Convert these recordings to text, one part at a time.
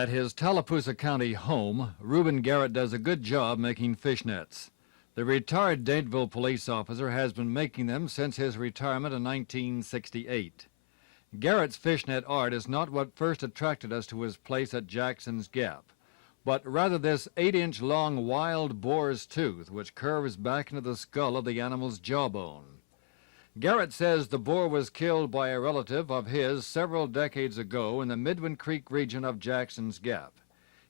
At his Tallapoosa County home, Reuben Garrett does a good job making fish nets. The retired Dadeville police officer has been making them since his retirement in 1968. Garrett's fishnet art is not what first attracted us to his place at Jackson's Gap, but rather this 8-inch long wild boar's tooth which curves back into the skull of the animal's jawbone. Garrett says the boar was killed by a relative of his several decades ago in the Midland Creek region of Jackson's Gap.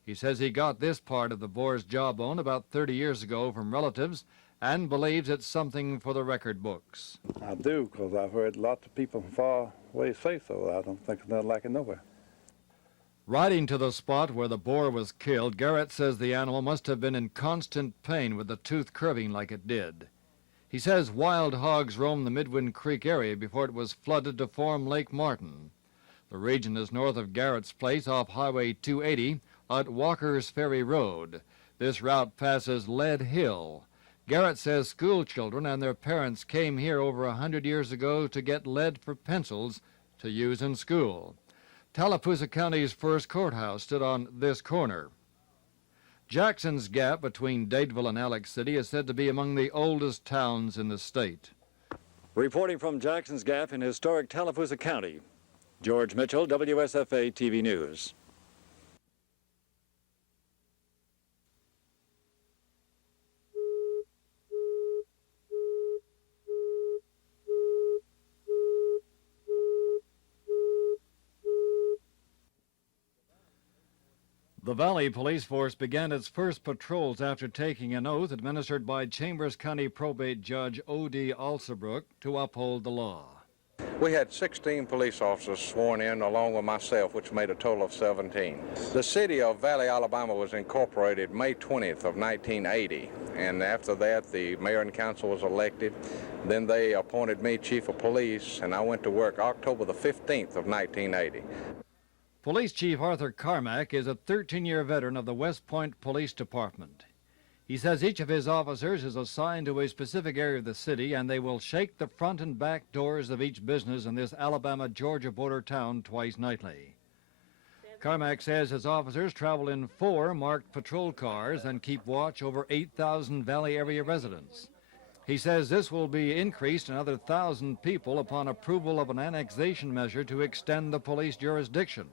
He says he got this part of the boar's jawbone about 30 years ago from relatives and believes it's something for the record books. I do, because I've heard lots of people from far away say so. I don't think there's nothing like it nowhere. Riding to the spot where the boar was killed, Garrett says the animal must have been in constant pain with the tooth curving like it did. He says wild hogs roamed the Midland Creek area before it was flooded to form Lake Martin. The region is north of Garrett's place off Highway 280 at Walker's Ferry Road. This route passes Lead Hill. Garrett says school children and their parents came here over 100 years ago to get lead for pencils to use in school. Tallapoosa County's first courthouse stood on this corner. Jackson's Gap between Dadeville and Alex City is said to be among the oldest towns in the state. Reporting from Jackson's Gap in historic Tallapoosa County, George Mitchell, WSFA TV News. The Valley Police Force began its first patrols after taking an oath administered by Chambers County Probate Judge O.D. Alsabrook to uphold the law. We had 16 police officers sworn in along with myself, which made a total of 17. The city of Valley, Alabama was incorporated May 20th of 1980, and after that the mayor and council was elected. Then they appointed me chief of police, and I went to work October the 15th of 1980. Police Chief Arthur Carmack is a 13-year veteran of the West Point Police Department. He says each of his officers is assigned to a specific area of the city, and they will shake the front and back doors of each business in this Alabama-Georgia border town twice nightly. Carmack says his officers travel in 4 marked patrol cars and keep watch over 8,000 Valley area residents. He says this will be increased another 1,000 people upon approval of an annexation measure to extend the police jurisdiction.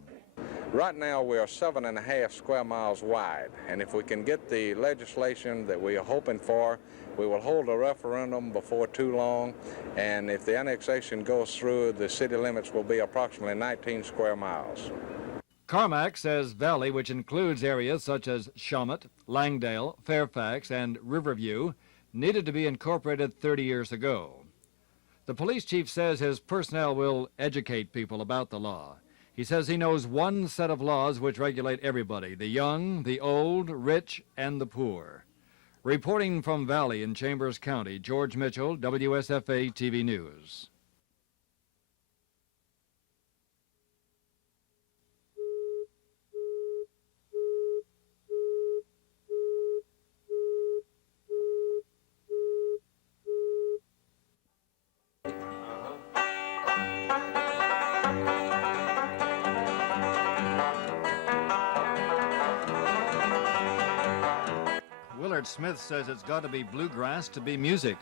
Right now we are 7.5 square miles wide, and if we can get the legislation that we are hoping for, we will hold a referendum before too long, and if the annexation goes through, the city limits will be approximately 19 square miles. Carmack says Valley, which includes areas such as Shawmut, Langdale, Fairfax, and Riverview, needed to be incorporated 30 years ago. The police chief says his personnel will educate people about the law. He says he knows one set of laws which regulate everybody, the young, the old, rich, and the poor. Reporting from Valley in Chambers County, George Mitchell, WSFA TV News. Smith says it's got to be bluegrass to be music.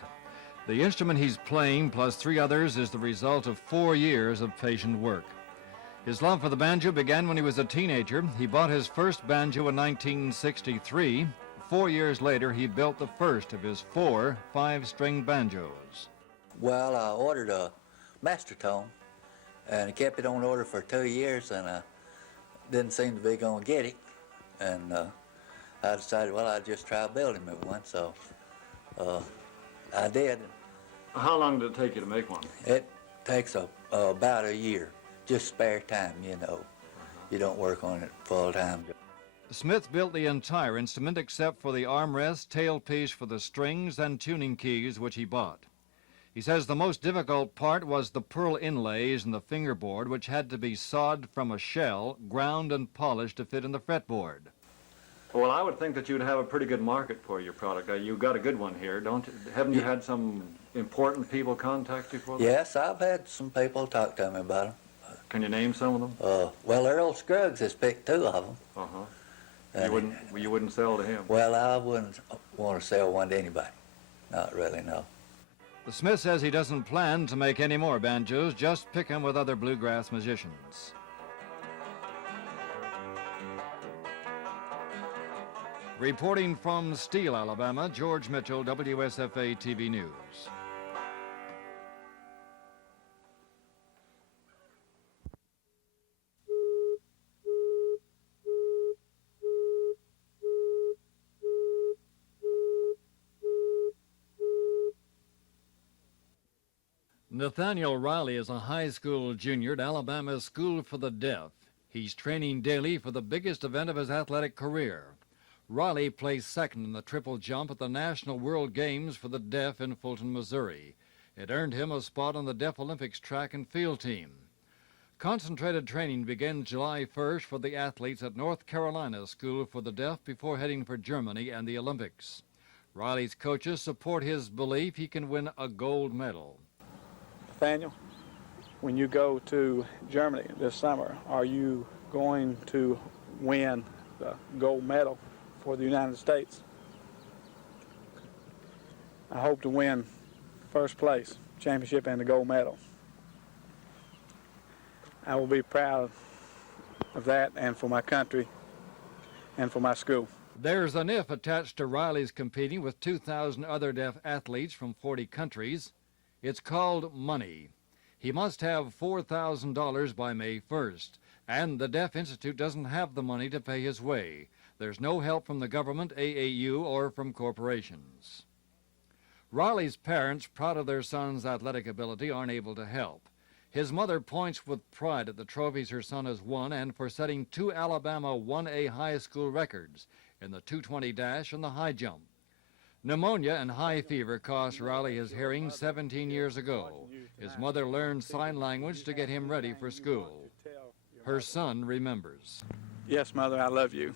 The instrument he's playing, plus 3 others, is the result of 4 years of patient work. His love for the banjo began when he was a teenager. He bought his first banjo in 1963. 4 years later, he built the first of his 4 5-string banjos. Well, I ordered a master tone, and I kept it on order for 2 years, and I didn't seem to be going to get it. And I decided, well, I'd just try building me one, so I did. How long did it take you to make one? It takes about a year, just spare time, you know. You don't work on it full time. Smith built the entire instrument except for the armrest, tailpiece for the strings, and tuning keys, which he bought. He says the most difficult part was the pearl inlays in the fingerboard, which had to be sawed from a shell, ground and polished to fit in the fretboard. Well, I would think that you'd have a pretty good market for your product. You've got a good one here, don't you? Haven't you had some important people contact you for that? Yes, I've had some people talk to me about them. Can you name some of them? Well, Earl Scruggs has picked 2 of them. And You wouldn't sell to him. well, I wouldn't want to sell one to anybody. Not really, no. The Smith says he doesn't plan to make any more banjos, just pick 'em with other bluegrass musicians. Reporting from Steele, Alabama, George Mitchell, WSFA TV News. Nathaniel Riley is a high school junior at Alabama's School for the Deaf. He's training daily for the biggest event of his athletic career. Riley placed second in the triple jump at the National World Games for the Deaf in Fulton, Missouri. It earned him a spot on the Deaf Olympics track and field team. Concentrated training begins July 1st for the athletes at North Carolina's School for the Deaf before heading for Germany and the Olympics. Riley's coaches support his belief he can win a gold medal. Nathaniel, when you go to Germany this summer, are you going to win the gold medal for the United States? I hope to win first place, championship, and the gold medal. I will be proud of that and for my country and for my school. There's an if attached to Riley's competing with 2,000 other deaf athletes from 40 countries. It's called money. He must have $4,000 by May 1st, and the Deaf Institute doesn't have the money to pay his way. There's no help from the government, AAU, or from corporations. Riley's parents, proud of their son's athletic ability, aren't able to help. His mother points with pride at the trophies her son has won and for setting 2 Alabama 1A high school records in the 220 dash and the high jump. Pneumonia and high fever cost Riley his hearing 17 years ago. His mother learned sign language to get him ready for school. Her son remembers. Yes, Mother, I love you.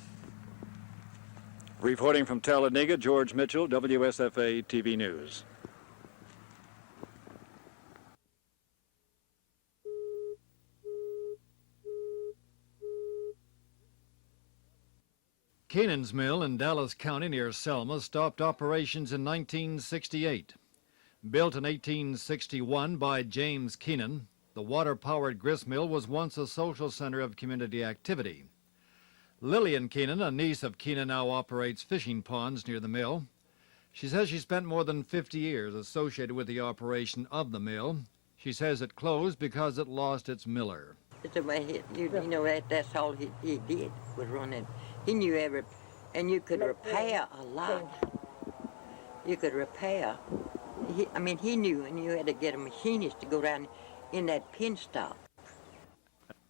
Reporting from Talladega, George Mitchell, WSFA TV News. Keenan's Mill in Dallas County near Selma stopped operations in 1968. Built in 1861 by James Keenan, the water-powered grist mill was once a social center of community activity. Lillian Keenan, a niece of Keenan, now operates fishing ponds near the mill. She says she spent more than 50 years associated with the operation of the mill. She says it closed because it lost its miller. It's the way you know, that's all he did was run it. He knew and you could repair a lot. You could repair. He knew, and you had to get a machinist to go down in that pin stop.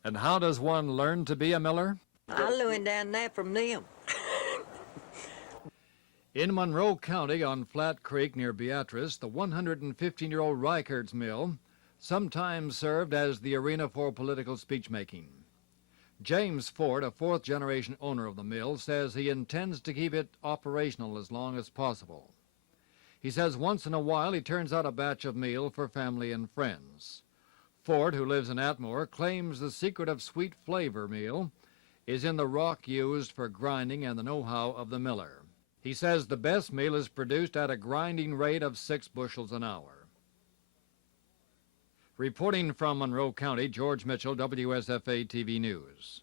And how does one learn to be a miller? I learned down there from them. In Monroe County on Flat Creek near Beatrice, the 115-year-old Reichert's Mill sometimes served as the arena for political speech-making. James Ford, a fourth-generation owner of the mill, says he intends to keep it operational as long as possible. He says once in a while he turns out a batch of meal for family and friends. Ford, who lives in Atmore, claims the secret of sweet flavor meal is in the rock used for grinding and the know-how of the miller. He says the best meal is produced at a grinding rate of 6 bushels an hour. Reporting from Monroe County, George Mitchell, WSFA TV News.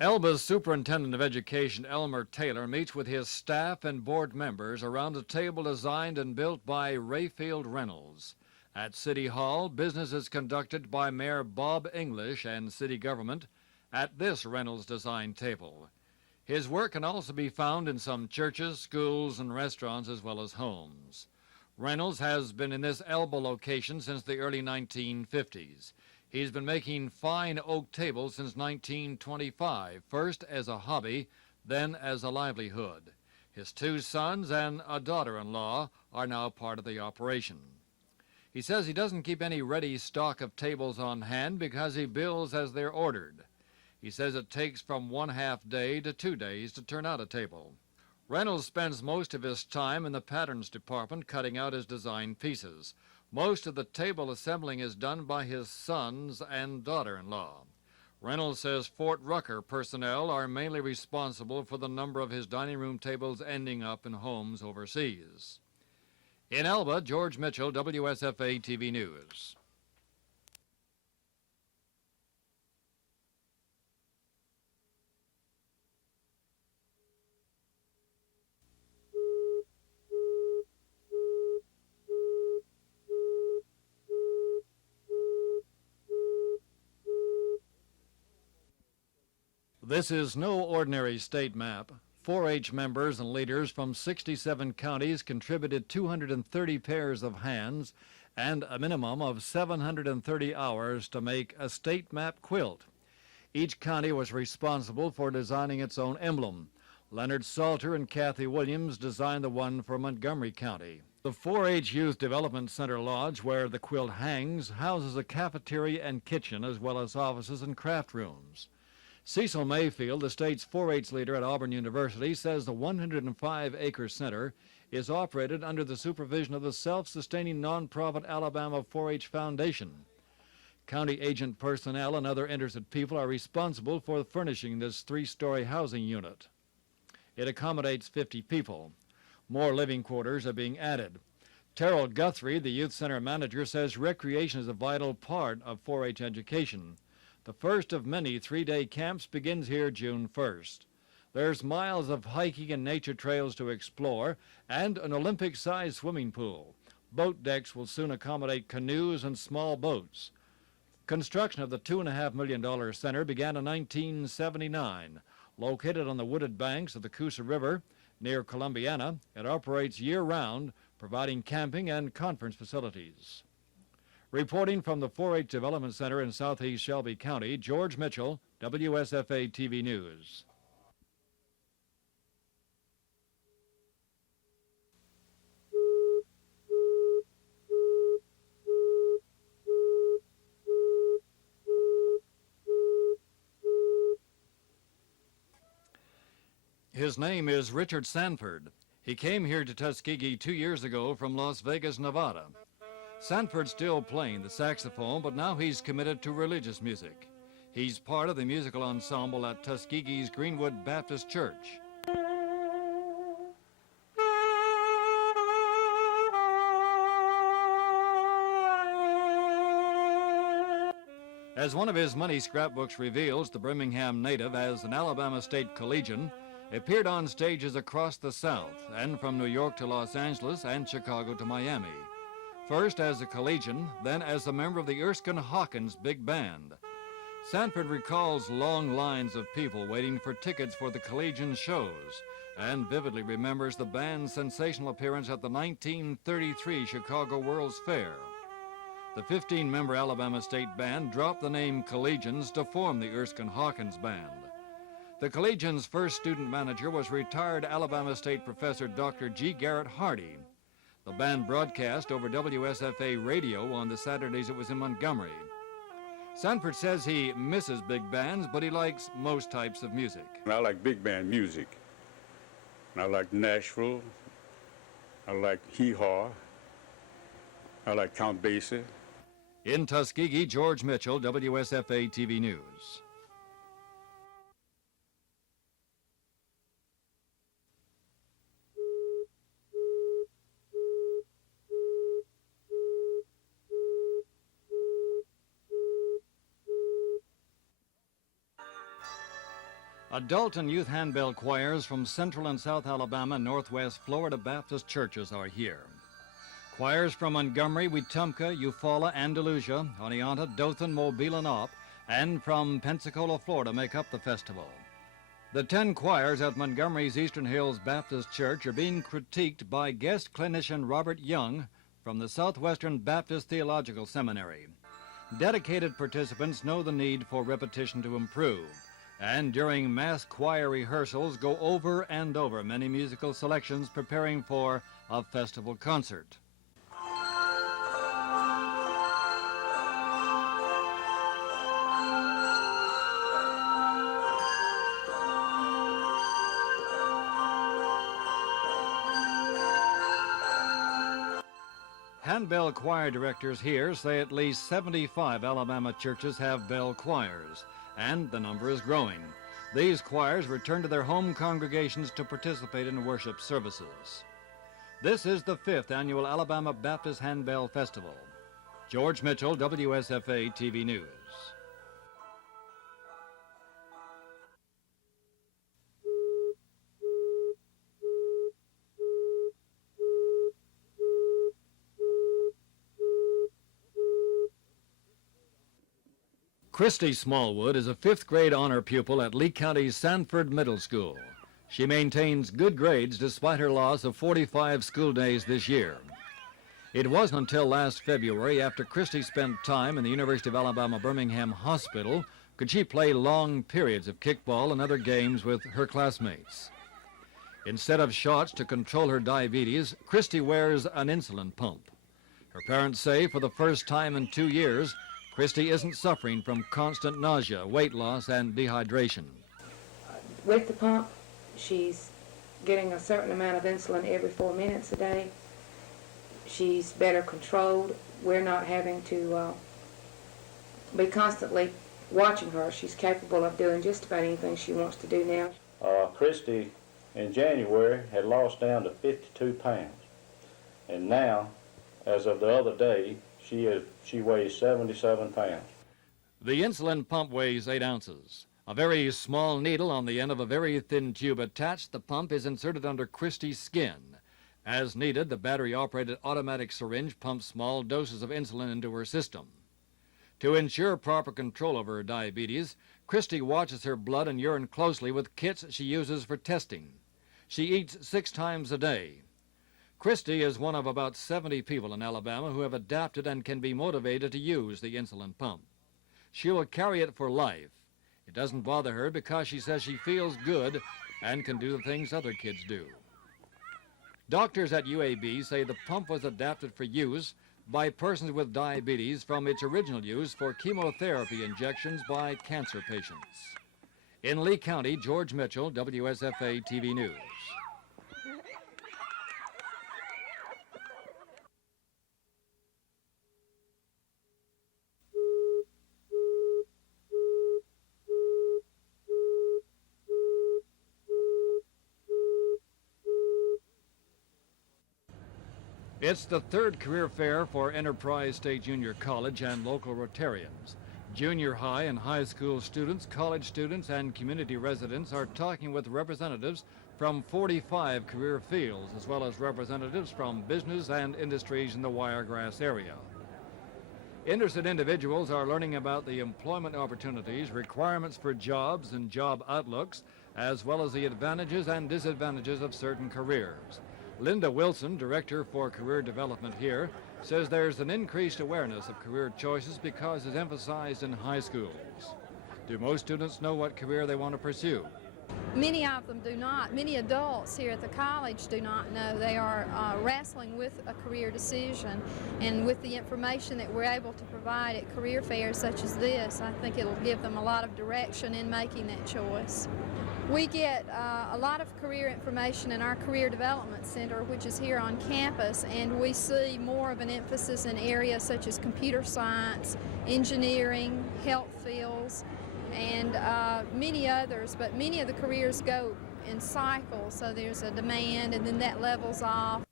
Elba's Superintendent of Education, Elmer Taylor, meets with his staff and board members around a table designed and built by Rayfield Reynolds. At City Hall, business is conducted by Mayor Bob English and city government at this Reynolds design table. His work can also be found in some churches, schools, and restaurants, as well as homes. Reynolds has been in this Elba location since the early 1950s. He's been making fine oak tables since 1925, first as a hobby, then as a livelihood. His 2 sons and a daughter-in-law are now part of the operation. He says he doesn't keep any ready stock of tables on hand because he builds as they're ordered. He says it takes from 1/2 day to 2 days to turn out a table. Reynolds spends most of his time in the patterns department cutting out his design pieces. Most of the table assembling is done by his sons and daughter-in-law. Reynolds says Fort Rucker personnel are mainly responsible for the number of his dining room tables ending up in homes overseas. In Alba, George Mitchell, WSFA TV News. This is no ordinary state map. 4-H members and leaders from 67 counties contributed 230 pairs of hands and a minimum of 730 hours to make a state map quilt. Each county was responsible for designing its own emblem. Leonard Salter and Kathy Williams designed the one for Montgomery County. The 4-H Youth Development Center Lodge, where the quilt hangs, houses a cafeteria and kitchen as well as offices and craft rooms. Cecil Mayfield, the state's 4-H leader at Auburn University, says the 105-acre center is operated under the supervision of the self-sustaining nonprofit Alabama 4-H Foundation. County agent personnel and other interested people are responsible for furnishing this 3-story housing unit. It accommodates 50 people. More living quarters are being added. Terrell Guthrie, the youth center manager, says recreation is a vital part of 4-H education. The first of many 3-day camps begins here June 1st. There's miles of hiking and nature trails to explore and an Olympic-sized swimming pool. Boat decks will soon accommodate canoes and small boats. Construction of the $2.5 million center began in 1979. Located on the wooded banks of the Coosa River near Columbiana, it operates year-round, providing camping and conference facilities. Reporting from the 4-H Development Center in southeast Shelby County, George Mitchell, WSFA TV News. His name is Richard Sanford. He came here to Tuskegee 2 years ago from Las Vegas, Nevada. Sanford's still playing the saxophone, but now he's committed to religious music. He's part of the musical ensemble at Tuskegee's Greenwood Baptist Church. As one of his many scrapbooks reveals, the Birmingham native, as an Alabama State collegian, appeared on stages across the South and from New York to Los Angeles and Chicago to Miami. First as a collegian, then as a member of the Erskine-Hawkins Big Band. Sanford recalls long lines of people waiting for tickets for the collegian shows and vividly remembers the band's sensational appearance at the 1933 Chicago World's Fair. The 15-member Alabama State Band dropped the name Collegians to form the Erskine-Hawkins Band. The Collegians' first student manager was retired Alabama State professor Dr. G. Garrett Hardy. The band broadcast over WSFA radio on the Saturdays it was in Montgomery. Sanford says he misses big bands, but he likes most types of music. I like big band music. I like Nashville. I like hee-haw. I like Count Basie. In Tuskegee, George Mitchell, WSFA TV News. Adult and youth handbell choirs from Central and South Alabama and Northwest Florida Baptist churches are here. Choirs from Montgomery, Wetumpka, Eufaula, Andalusia, Oneonta, Dothan, Mobile, and Opp, and from Pensacola, Florida make up the festival. The 10 choirs at Montgomery's Eastern Hills Baptist Church are being critiqued by guest clinician Robert Young from the Southwestern Baptist Theological Seminary. Dedicated participants know the need for repetition to improve, and during mass choir rehearsals go over and over many musical selections preparing for a festival concert. Handbell choir directors here say at least 75 Alabama churches have bell choirs, and the number is growing. These choirs return to their home congregations to participate in worship services. This is the 5th annual Alabama Baptist Handbell Festival. George Mitchell, WSFA TV News. Christy Smallwood is a 5th grade honor pupil at Lee County's Sanford Middle School. She maintains good grades despite her loss of 45 school days this year. It wasn't until last February, after Christy spent time in the University of Alabama Birmingham Hospital, could she play long periods of kickball and other games with her classmates. Instead of shots to control her diabetes, Christy wears an insulin pump. Her parents say for the first time in 2 years, Christy isn't suffering from constant nausea, weight loss, and dehydration. With the pump, she's getting a certain amount of insulin every 4 minutes a day. She's better controlled. We're not having to be constantly watching her. She's capable of doing just about anything she wants to do now. Christy, in January, had lost down to 52 pounds. And now, as of the other day, she weighs 77 pounds. The insulin pump weighs 8 ounces. A very small needle on the end of a very thin tube attached, the pump is inserted under Christy's skin. As needed, the battery-operated automatic syringe pumps small doses of insulin into her system. To ensure proper control over her diabetes, Christy watches her blood and urine closely with kits she uses for testing. She eats 6 times a day. Christy is one of about 70 people in Alabama who have adapted and can be motivated to use the insulin pump. She will carry it for life. It doesn't bother her because she says she feels good and can do the things other kids do. Doctors at UAB say the pump was adapted for use by persons with diabetes from its original use for chemotherapy injections by cancer patients. In Lee County, George Mitchell, WSFA TV News. It's the 3rd career fair for Enterprise State Junior College and local Rotarians. Junior high and high school students, college students, and community residents are talking with representatives from 45 career fields, as well as representatives from business and industries in the Wiregrass area. Interested individuals are learning about the employment opportunities, requirements for jobs and job outlooks, as well as the advantages and disadvantages of certain careers. Linda Wilson, Director for Career Development here, says there's an increased awareness of career choices because it's emphasized in high schools. Do most students know what career they want to pursue? Many of them do not. Many adults here at the college do not know. They are wrestling with a career decision, and with the information that we're able to provide at career fairs such as this, I think it'll give them a lot of direction in making that choice. We get a lot of career information in our Career Development Center, which is here on campus, and we see more of an emphasis in areas such as computer science, engineering, health fields, and many others, but many of the careers go in cycles, so there's a demand and then that levels off.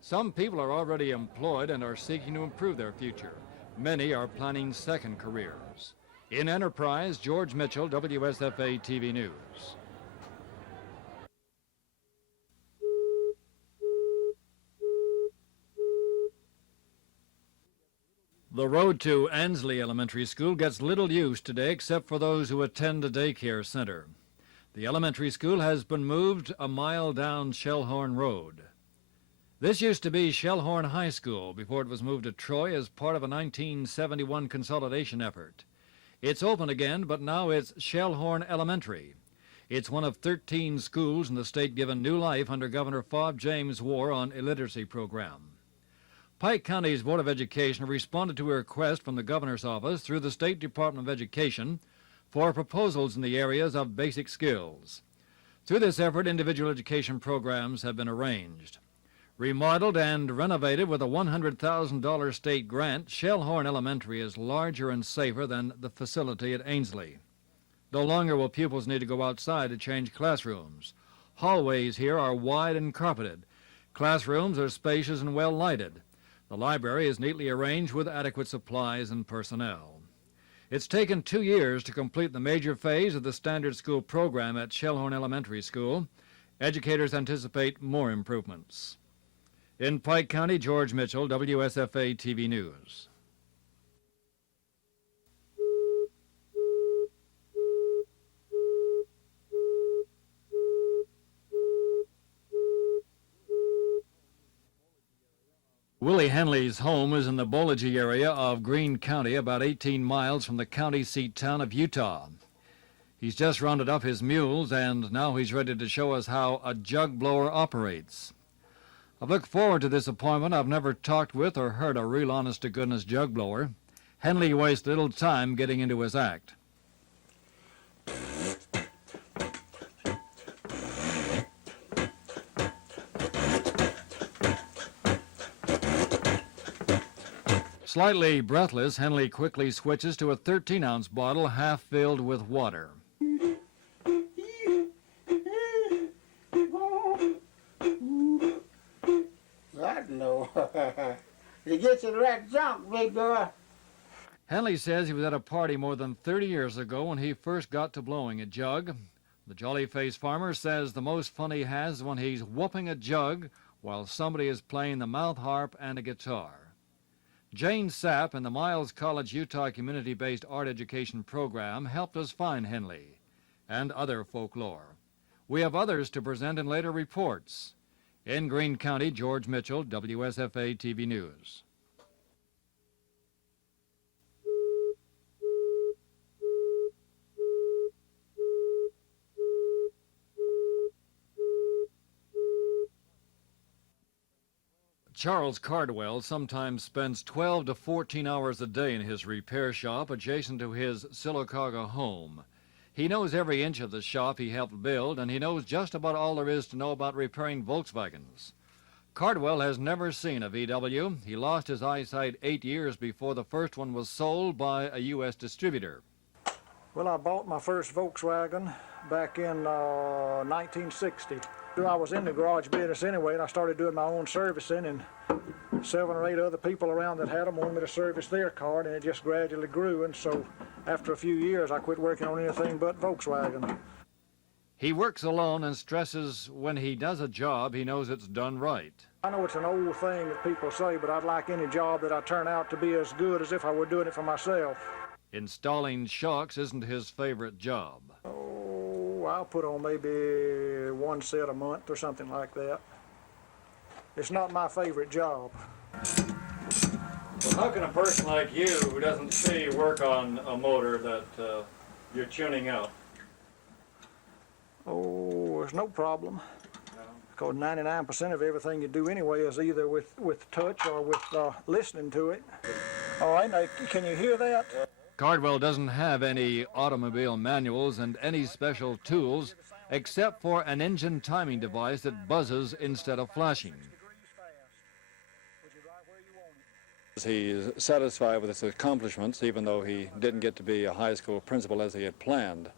Some people are already employed and are seeking to improve their future. Many are planning second careers. In Enterprise, George Mitchell, WSFA TV News. The road to Ansley Elementary School gets little use today except for those who attend a daycare center. The elementary school has been moved a mile down Shellhorn Road. This used to be Shellhorn High School before it was moved to Troy as part of a 1971 consolidation effort. It's open again, but now it's Shellhorn Elementary. It's one of 13 schools in the state given new life under Governor Fob James' War on Illiteracy program. Pike County's Board of Education responded to a request from the governor's office through the State Department of Education for proposals in the areas of basic skills. Through this effort, individual education programs have been arranged. Remodeled and renovated with a $100,000 state grant, Shellhorn Elementary is larger and safer than the facility at Ainsley. No longer will pupils need to go outside to change classrooms. Hallways here are wide and carpeted. Classrooms are spacious and well lighted. The library is neatly arranged with adequate supplies and personnel. It's taken 2 years to complete the major phase of the standard school program at Shellhorn Elementary School. Educators anticipate more improvements. In Pike County, George Mitchell, WSFA TV News. Willie Henley's home is in the Bolagie area of Greene County, about 18 miles from the county seat town of Utah. He's just rounded up his mules, and now he's ready to show us how a jug blower operates. I've looked forward to this appointment. I've never talked with or heard a real honest-to-goodness jug blower. Henley wastes little time getting into his act. Slightly breathless, Henley quickly switches to a 13-ounce bottle half filled with water. You get you the right jump, big boy. Henley says he was at a party more than 30 years ago when he first got to blowing a jug. The jolly-faced farmer says the most fun he has is when he's whooping a jug while somebody is playing the mouth harp and a guitar. Jane Sapp in the Miles College Utah community-based art education program helped us find Henley and other folklore. We have others to present in later reports. In Greene County, George Mitchell, WSFA TV News. Charles Cardwell sometimes spends 12 to 14 hours a day in his repair shop adjacent to his Sylacauga home. He knows every inch of the shop he helped build, and he knows just about all there is to know about repairing Volkswagens. Cardwell has never seen a VW. He lost his eyesight 8 years before the first one was sold by a U.S. distributor. Well, I bought my first Volkswagen back in 1960. I was in the garage business anyway, and I started doing my own servicing, and 7 or 8 other people around that had them wanted me to service their car, and it just gradually grew, and so after a few years I quit working on anything but Volkswagen. He works alone and stresses when he does a job, he knows it's done right. I know it's an old thing that people say, but I'd like any job that I turn out to be as good as if I were doing it for myself. Installing shocks isn't his favorite job. Oh, I'll put on maybe 1 set a month or something like that. It's not my favorite job. Well, how can a person like you who doesn't see work on a motor that you're tuning out? Oh, there's no problem. Because 99% of everything you do anyway is either with touch or with listening to it. All right, now, can you hear that? Cardwell doesn't have any automobile manuals and any special tools except for an engine timing device that buzzes instead of flashing. He's satisfied with his accomplishments, even though he didn't get to be a high school principal as he had planned.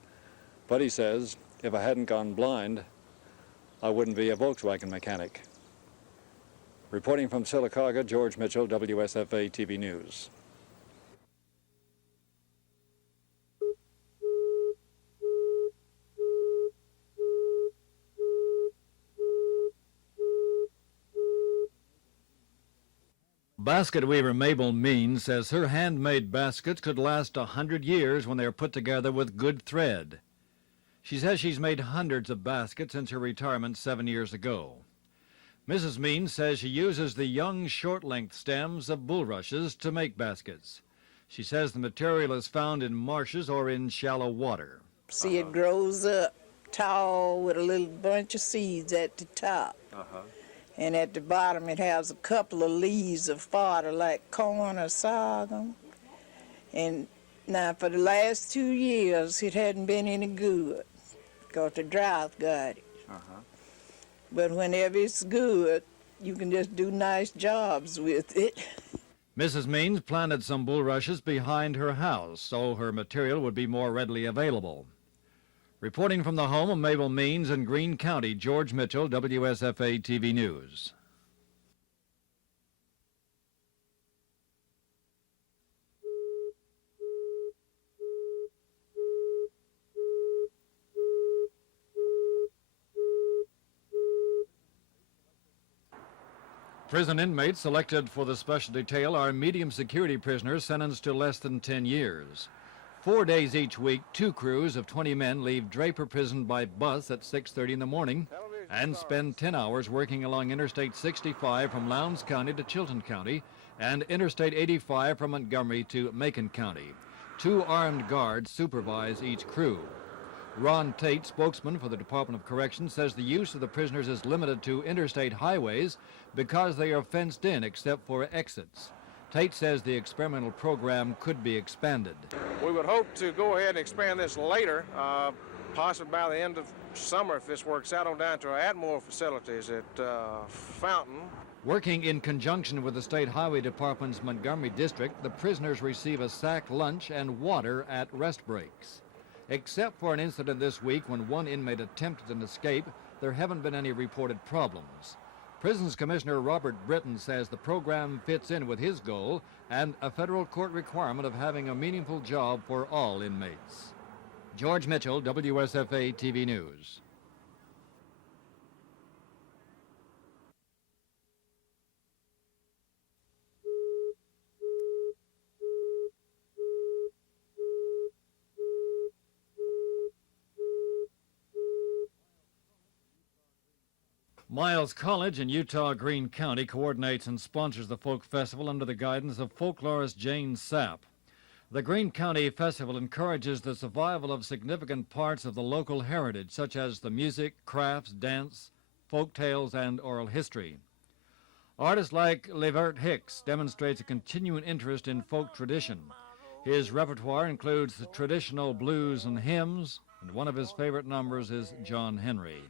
But he says, if I hadn't gone blind, I wouldn't be a Volkswagen mechanic. Reporting from Sylacauga, George Mitchell, WSFA TV News. Basket weaver Mabel Means says her handmade baskets could last 100 years when they're put together with good thread. She says she's made hundreds of baskets since her retirement 7 years ago. Mrs. Means says she uses the young short-length stems of bulrushes to make baskets. She says the material is found in marshes or in shallow water. See, it grows up tall with a little bunch of seeds at the top. And at the bottom it has a couple of leaves of fodder like corn or sorghum. And now for the last 2 years it hadn't been any good because the drought got it. But whenever it's good, you can just do nice jobs with it. Mrs. Means planted some bulrushes behind her house so her material would be more readily available. Reporting from the home of Mabel Means in Greene County, George Mitchell, WSFA TV News. Prison inmates selected for the special detail are medium security prisoners sentenced to less than 10 years. 4 days each week, 2 crews of 20 men leave Draper Prison by bus at 6:30 in the morning and spend 10 hours working along Interstate 65 from Lowndes County to Chilton County and Interstate 85 from Montgomery to Macon County. 2 armed guards supervise each crew. Ron Tate, spokesman for the Department of Corrections, says the use of the prisoners is limited to interstate highways because they are fenced in except for exits. Tate says the experimental program could be expanded. We would hope to go ahead and expand this later, possibly by the end of summer if this works out, on down to our Atmore facilities at Fountain. Working in conjunction with the State Highway Department's Montgomery District, the prisoners receive a sack lunch and water at rest breaks. Except for an incident this week when one inmate attempted an escape, there haven't been any reported problems. Prisons Commissioner Robert Britton says the program fits in with his goal and a federal court requirement of having a meaningful job for all inmates. George Mitchell, WSFA TV News. Miles College in Utah, Greene County coordinates and sponsors the folk festival under the guidance of folklorist Jane Sapp. The Greene County Festival encourages the survival of significant parts of the local heritage, such as the music, crafts, dance, folk tales, and oral history. Artists like Levert Hicks demonstrates a continuing interest in folk tradition. His repertoire includes the traditional blues and hymns, and one of his favorite numbers is John Henry.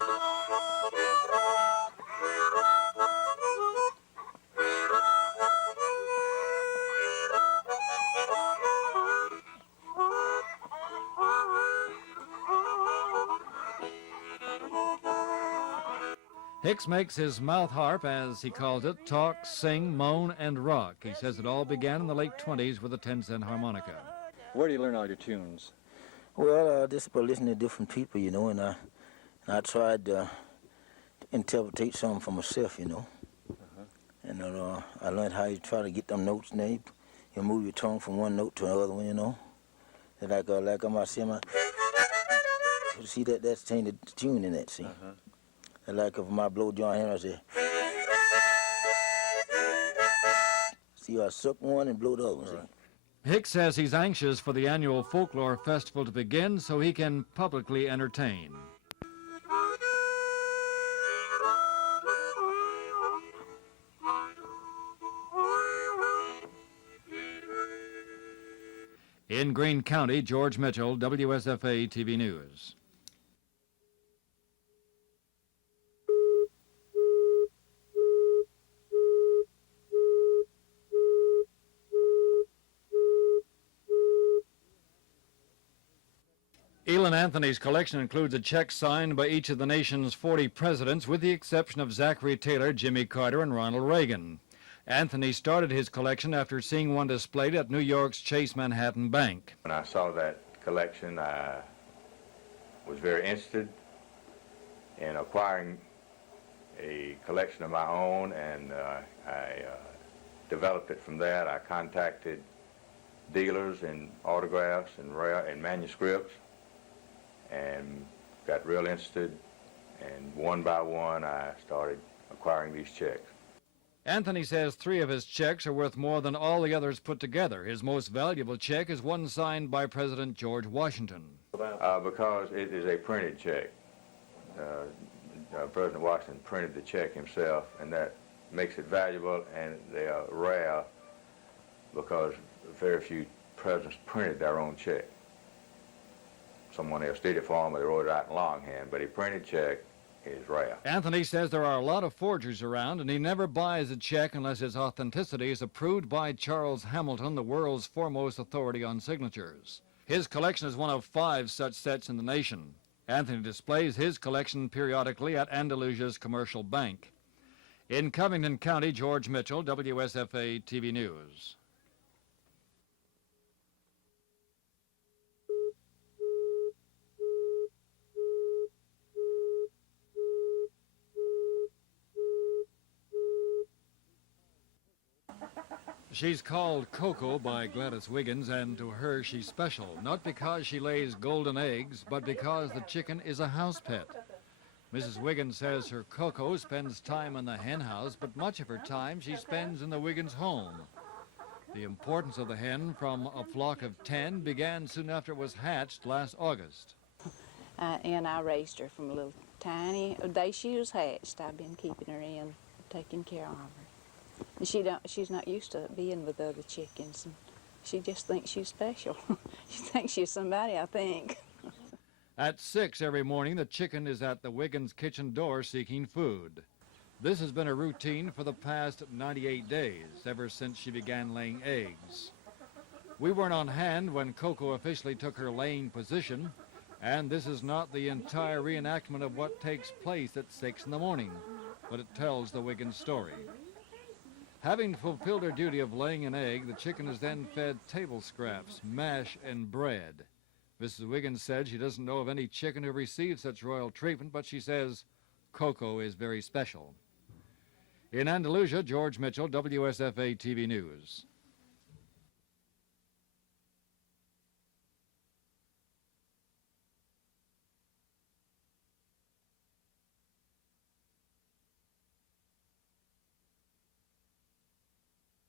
Hicks makes his mouth harp, as he calls it, talk, sing, moan, and rock. He says it all began in the late 20s with a 10-cent harmonica. Where do you learn all your tunes? Well, just by listening to different people, you know, and I tried to interpret some for myself, you know. And I learned how you try to get them notes, and you move your tongue from one note to another one, you know. And like I'm saying, see that's changed the tune in that, see. And like if my blow John Henry, I say, see, I suck one and blow the other one, see. Hicks says he's anxious for the annual folklore festival to begin so he can publicly entertain. In Greene County, George Mitchell, WSFA TV News. Elin Anthony's collection includes a check signed by each of the nation's 40 presidents, with the exception of Zachary Taylor, Jimmy Carter, and Ronald Reagan. Anthony started his collection after seeing one displayed at New York's Chase Manhattan Bank. When I saw that collection, I was very interested in acquiring a collection of my own, and I developed it from that. I contacted dealers in autographs and manuscripts, and got real interested, and one by one I started acquiring these checks. Anthony says 3 of his checks are worth more than all the others put together. His most valuable check is one signed by President George Washington. Because it is a printed check. President Washington printed the check himself, and that makes it valuable, and they are rare because very few presidents printed their own check. Someone else did it for him, but they wrote it out in longhand, but he printed check, is rare. Anthony says there are a lot of forgers around, and he never buys a check unless its authenticity is approved by Charles Hamilton, the world's foremost authority on signatures. His collection is one of 5 such sets in the nation. Anthony displays his collection periodically at Andalusia's Commercial Bank. In Covington County, George Mitchell, WSFA TV News. She's called Coco by Gladys Wiggins, and to her she's special, not because she lays golden eggs, but because the chicken is a house pet. Mrs. Wiggins says her Coco spends time in the hen house, but much of her time she spends in the Wiggins home. The importance of the hen from a flock of 10 began soon after it was hatched last August. And I raised her from a little tiny day she was hatched. I've been keeping her in, taking care of her. And she's not used to being with other chickens. And she just thinks she's special. She thinks she's somebody, I think. At 6 every morning, the chicken is at the Wiggins kitchen door seeking food. This has been a routine for the past 98 days, ever since she began laying eggs. We weren't on hand when Coco officially took her laying position, and this is not the entire reenactment of what takes place at 6 in the morning, but it tells the Wiggins story. Having fulfilled her duty of laying an egg, the chicken is then fed table scraps, mash, and bread. Mrs. Wiggins said she doesn't know of any chicken who received such royal treatment, but she says Coco is very special. In Andalusia, George Mitchell, WSFA TV News.